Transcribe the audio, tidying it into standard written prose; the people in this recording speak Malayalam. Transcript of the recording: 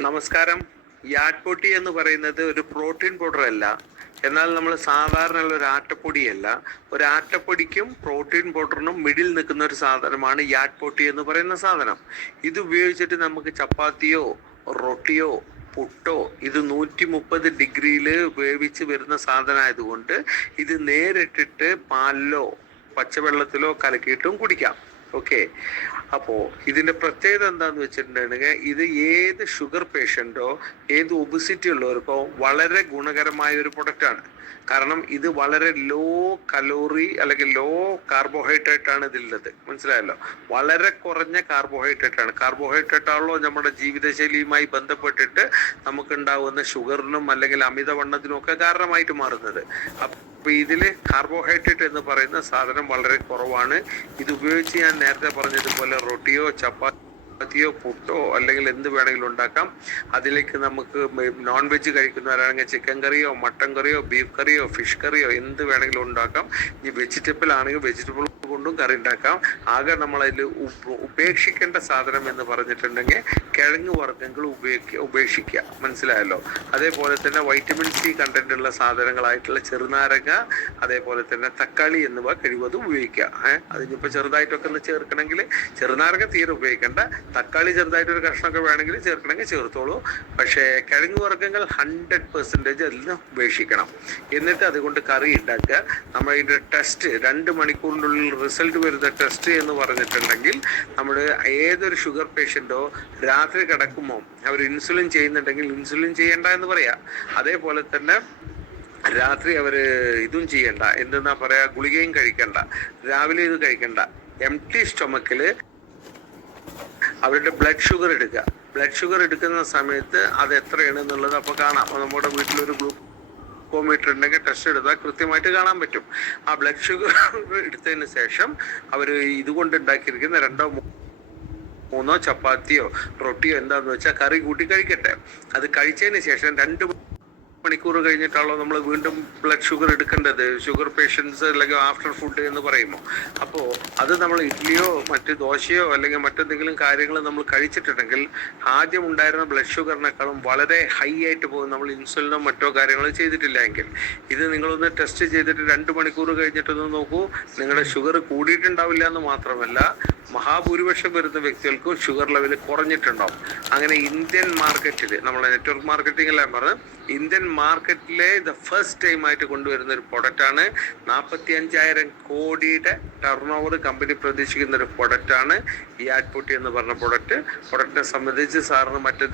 നമസ്കാരം. യാഡ്പൊടി എന്ന് പറയുന്നത് ഒരു പ്രോട്ടീൻ പൗഡർ അല്ല. എന്നാൽ നമ്മൾ സാധാരണ ഒരു ആട്ടപ്പൊടിയല്ല. ഒരു ആട്ടപ്പൊടിക്കും പ്രോട്ടീൻ പൗഡറിനും മിഡിൽ നിൽക്കുന്ന ഒരു സാധനമാണ് യാഡ്പൊടി എന്ന് പറയുന്ന സാധനം. ഇത് ഉപയോഗിച്ചിട്ട് നമുക്ക് ചപ്പാത്തിയോ റൊട്ടിയോ പുട്ടോ ഇത് 130 ഡിഗ്രിയിൽ വേവിച്ച് വരുന്ന സാധനമായതുകൊണ്ട് ഇത് നേരിട്ടിട്ട് പാലിലോ പച്ചവെള്ളത്തിലോ കലക്കിയിട്ടും കുടിക്കാം. ഓക്കെ. അപ്പോൾ ഇതിന്റെ പ്രത്യേകത എന്താന്ന് വെച്ചിട്ടുണ്ടെങ്കിൽ ഇത് ഏത് ഷുഗർ പേഷ്യന്റോ ഏത് ഒബിസിറ്റി ഉള്ളവർക്കോ വളരെ ഗുണകരമായ ഒരു പ്രൊഡക്റ്റാണ്. കാരണം ഇത് വളരെ ലോ കലോറി അല്ലെങ്കിൽ ലോ കാർബോഹൈഡ്രേറ്റ് ആണ് ഇതിലുള്ളത്. മനസ്സിലായല്ലോ? വളരെ കുറഞ്ഞ കാർബോഹൈഡ്രേറ്റ് ആണ്. കാർബോഹൈഡ്രേറ്റ് ആണല്ലോ നമ്മുടെ ജീവിതശൈലിയുമായി ബന്ധപ്പെട്ടിട്ട് നമുക്കുണ്ടാവുന്ന ഷുഗറിനും അല്ലെങ്കിൽ അമിതവണ്ണത്തിനും ഒക്കെ കാരണമായിട്ട് മാറുന്നത്. അപ്പൊ ഇതില് കാർബോഹൈഡ്രേറ്റ് എന്ന് പറയുന്ന സാധനം വളരെ കുറവാണ്. ഇത് ഉപയോഗിച്ച് ഞാൻ നേരത്തെ പറഞ്ഞതുപോലെ റൊട്ടിയോ ചപ്പാത്തിയോ പുട്ടോ അല്ലെങ്കിൽ എന്ത് വേണമെങ്കിലും ഉണ്ടാക്കാം. അതിലേക്ക് നമുക്ക് നോൺ വെജ് കഴിക്കുന്നവരാണെങ്കിൽ ചിക്കൻ കറിയോ മട്ടൻ കറിയോ ബീഫ് കറിയോ ഫിഷ് കറിയോ എന്ത് വേണമെങ്കിലും ഉണ്ടാക്കാം. ഈ വെജിറ്റബിൾ ആണെങ്കിൽ വെജിറ്റബിൾ കൊണ്ടും കറി ഉണ്ടാക്കാം. ആകെ നമ്മളതിൽ ഉപേക്ഷിക്കേണ്ട സാധനം എന്ന് പറഞ്ഞിട്ടുണ്ടെങ്കിൽ കിഴങ്ങ് വർഗ്ഗങ്ങൾ ഉപേക്ഷിക്കുക. മനസ്സിലായല്ലോ? അതേപോലെ തന്നെ വൈറ്റമിൻ സി കണ്ടന്റ് ഉള്ള സാധനങ്ങളായിട്ടുള്ള ചെറുനാരങ്ങ അതേപോലെ തന്നെ തക്കാളി എന്നിവ കഴിവതും ഉപയോഗിക്കുക. അതിനിപ്പോൾ ചെറുതായിട്ടൊക്കെ ഒന്ന് ചേർക്കണമെങ്കിൽ ചെറുനാരങ്ങ തീരെ ഉപയോഗിക്കേണ്ട. തക്കാളി ചെറുതായിട്ടൊരു കഷ്ണമൊക്കെ വേണമെങ്കിൽ ചേർക്കണമെങ്കിൽ ചേർത്തോളൂ. പക്ഷേ കിഴങ്ങ് വർഗ്ഗങ്ങൾ 100% അതിൽ നിന്ന് ഉപേക്ഷിക്കണം. എന്നിട്ട് അതുകൊണ്ട് കറി ഉണ്ടാക്കുക. നമ്മൾ ഇതിൻ്റെ ടെസ്റ്റ് 2 മണിക്കൂറിനുള്ളിൽ റിസൾട്ട് വരുന്ന ടെസ്റ്റ് എന്ന് പറഞ്ഞിട്ടുണ്ടെങ്കിൽ നമ്മൾ ഏതൊരു ഷുഗർ പേഷ്യൻറ്റോ രാത്രി കിടക്കുമ്പോൾ അവർ ഇൻസുലിൻ ചെയ്യുന്നുണ്ടെങ്കിൽ ഇൻസുലിൻ ചെയ്യണ്ട എന്ന് പറയാം. അതേപോലെ തന്നെ രാത്രി അവർ ഇതും ചെയ്യണ്ട, എന്തെന്നാ പറയാ, ഗുളികയും കഴിക്കണ്ട, രാവിലെ ഇത് കഴിക്കണ്ട. എംപ്റ്റി സ്റ്റൊമക്കിൽ അവരുടെ ബ്ലഡ് ഷുഗർ എടുക്കുക. ബ്ലഡ് ഷുഗർ എടുക്കുന്ന സമയത്ത് അത് എത്രയാണ് എന്നുള്ളത് അപ്പോൾ കാണാം. നമ്മുടെ വീട്ടിലൊരു ഗ്ലൂക്കോമീറ്റർ ഉണ്ടെങ്കിൽ ടെസ്റ്റ് എടുത്താൽ കൃത്യമായിട്ട് കാണാൻ പറ്റും. ആ ബ്ലഡ് ഷുഗർ എടുത്തതിന് ശേഷം അവർ ഇതുകൊണ്ട് ഉണ്ടാക്കിയിരിക്കുന്ന 2-3 ചപ്പാത്തിയോ റൊട്ടിയോ എന്താന്ന് വെച്ചാൽ കറി കൂട്ടി കഴിക്കട്ടെ. അത് കഴിച്ചതിന് ശേഷം 2 മണിക്കൂർ കഴിഞ്ഞിട്ടാണല്ലോ നമ്മൾ വീണ്ടും ബ്ലഡ് ഷുഗർ എടുക്കേണ്ടത്. ഷുഗർ പേഷ്യൻസ് അല്ലെങ്കിൽ ആഫ്റ്റർ ഫുഡ് എന്ന് പറയുമ്പോൾ അപ്പോൾ അത് നമ്മൾ ഇഡ്ഡലിയോ മറ്റ് ദോശയോ അല്ലെങ്കിൽ മറ്റെന്തെങ്കിലും കാര്യങ്ങൾ നമ്മൾ കഴിച്ചിട്ടുണ്ടെങ്കിൽ ആദ്യം ഉണ്ടായിരുന്ന ബ്ലഡ് ഷുഗറിനേക്കാളും വളരെ ഹൈ ആയിട്ട് പോകും. നമ്മൾ ഇൻസുലിനോ മറ്റോ കാര്യങ്ങളോ ചെയ്തിട്ടില്ല എങ്കിൽ ഇത് നിങ്ങളൊന്ന് ടെസ്റ്റ് ചെയ്തിട്ട് 2 മണിക്കൂർ കഴിഞ്ഞിട്ടൊന്ന് നോക്കൂ. നിങ്ങളുടെ ഷുഗർ കൂടിയിട്ടുണ്ടാവില്ല എന്ന് മാത്രമല്ല മഹാഭൂരിപക്ഷം വരുന്ന വ്യക്തികൾക്കും ഷുഗർ ലെവൽ കുറഞ്ഞിട്ടുണ്ടാവും. അങ്ങനെ ഇന്ത്യൻ മാർക്കറ്റിൽ നമ്മളെ നെറ്റ്വർക്ക് മാർക്കറ്റിംഗ് എല്ലാം പറഞ്ഞ് ഇന്ത്യൻ മാർക്കറ്റിലെ ഫസ്റ്റ് ടൈം ആയിട്ട് കൊണ്ടുവരുന്ന ഒരു പ്രൊഡക്റ്റാണ്. 45,000 കോടിയുടെ ടേൺ ഓവർ കമ്പനി പ്രതീക്ഷിക്കുന്ന ഒരു പ്രൊഡക്റ്റാണ് ഈ യാഡ്പൊടി എന്ന് പറഞ്ഞ പ്രൊഡക്റ്റിനെ സംബന്ധിച്ച് സാറിന് മറ്റേ